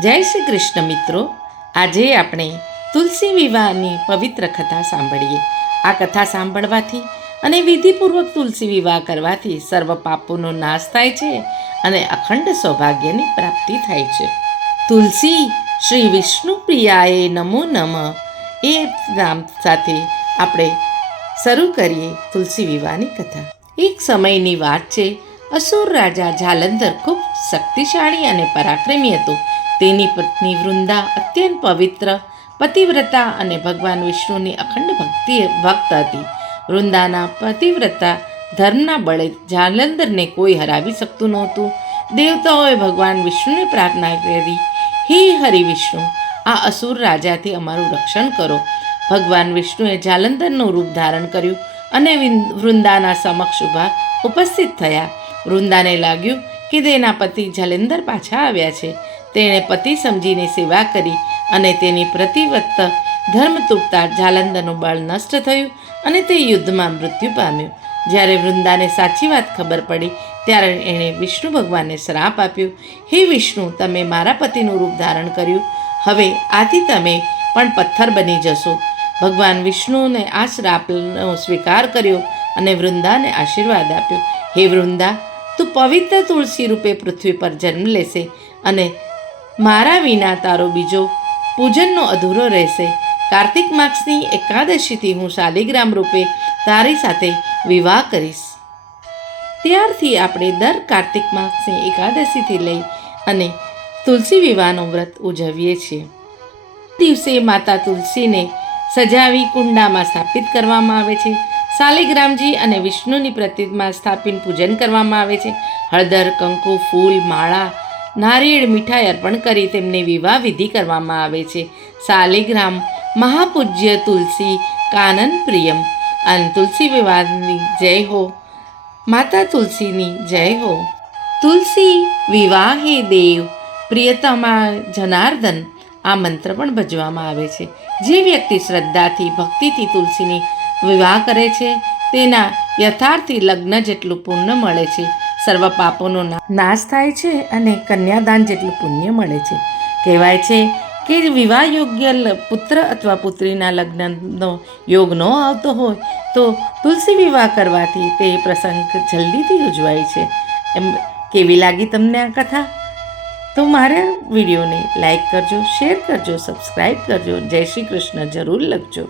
જય શ્રી કૃષ્ણ મિત્રો. આજે આપણે તુલસી વિવાહની પવિત્ર કથા સાંભળીએ. આ કથા સાંભળવાથી અને વિધિપૂર્વક તુલસી વિવાહ કરવાથી સર્વ પાપોનો નાશ થાય છે અને અખંડ સૌભાગ્યની પ્રાપ્તિ થાય છે. તુલસી શ્રી વિષ્ણુ પ્રિયાએ નમો નમ એ નામ સાથે આપણે શરૂ કરીએ તુલસી વિવાહની કથા. એક સમયની વાત છે, અસુર રાજા જાલંધર ખૂબ શક્તિશાળી અને પરાક્રમી હતો. તેની પત્ની વૃંદા અત્યંત પવિત્ર, પતિવ્રતા અને ભગવાન વિષ્ણુની અખંડ ભક્તિ ભક્ત હતી. વૃંદાના પતિવ્રતા ધર્મના બળે જાલંધરને કોઈ હરાવી શકતું નહોતું. દેવતાઓએ ભગવાન વિષ્ણુને પ્રાર્થના કરી, હે હરિ વિષ્ણુ, આ અસુર રાજાથી અમારું રક્ષણ કરો. ભગવાન વિષ્ણુએ જાલંધરનું રૂપ ધારણ કર્યું અને વૃંદાના સમક્ષ ઊભા ઉપસ્થિત થયા. વૃંદાને લાગ્યું કે તેના પતિ જલેન્દર પાછા આવ્યા છે. તેણે પતિ સમજીને સેવા કરી અને તેની પ્રતિવત્ત ધર્મ તૂટતા જાલંધરનું બળ નષ્ટ થયું અને તે યુદ્ધમાં મૃત્યુ પામ્યું. જ્યારે વૃંદાને સાચી વાત ખબર પડી, ત્યારે એણે વિષ્ણુ ભગવાનને શ્રાપ આપ્યો, હે વિષ્ણુ, તમે મારા પતિનું રૂપ ધારણ કર્યું. હવે આથી તમે પણ પથ્થર બની જશો. ભગવાન વિષ્ણુને આ શ્રાપનો સ્વીકાર કર્યો અને વૃંદાને આશીર્વાદ આપ્યો. હે વૃંદા તું પવિત્ર તુલસી રૂપે પૃથ્વી પર જન્મ લેશે અને મારા વિના તારો બીજો પૂજનનો અધૂરો રહેશે. કાર્તિક માસની એકાદશીથી હું શાલિગ્રામ રૂપે તારી સાથે વિવાહ કરીશ. ત્યારથી આપણે દર કાર્તિક માસની એકાદશીથી લઈ અને તુલસી વિવાહનો વ્રત ઉજવીએ છીએ. દિવસે માતા તુલસીને સજાવી કુંડામાં સ્થાપિત કરવામાં આવે છે. શાલિગ્રામજી અને વિષ્ણુની પ્રતિમા સ્થાપીને પૂજન કરવામાં આવે છે. હળદર, કંકુ, ફૂલ, માળા, નારિયેળ, મીઠાઈ અર્પણ કરી તેમને વિવાહ વિધિ કરવામાં આવે છે. શાલિગ્રામ મહાપૂજ્ય તુલસી કાનન પ્રિયમ. અને તુલસી વિવાહની જય હો. માતા તુલસીની જય હો. તુલસી વિવાહે દેવ. પ્રિયતમા જનાર્દન. આ મંત્ર પણ ભજવામાં આવે છે. જે વ્યક્તિ શ્રદ્ધાથી, ભક્તિથી તુલસીની વિવાહ કરે છે. તેના યથાર્થી લગ્ન જેટલું પુણ્ય મળે છે. સર્વ પાપોનો નાશ થાય છે અને કન્યાદાન જેટલું પુણ્ય મળે છે. કહેવાય છે કે વિવાહ યોગ્ય પુત્ર અથવા પુત્રીના લગ્નનો યોગ ન આવતો હોય, તો તુલસી વિવાહ કરવાથી તે પ્રસંગ જલ્દીથી ઉજવાય છે. એમ કેવી લાગી તમને આ કથા? તો મારા વિડીયોને લાઈક કરજો, શેર કરજો, સબસ્ક્રાઈબ કરજો. જય શ્રી કૃષ્ણ. જરૂર લખજો.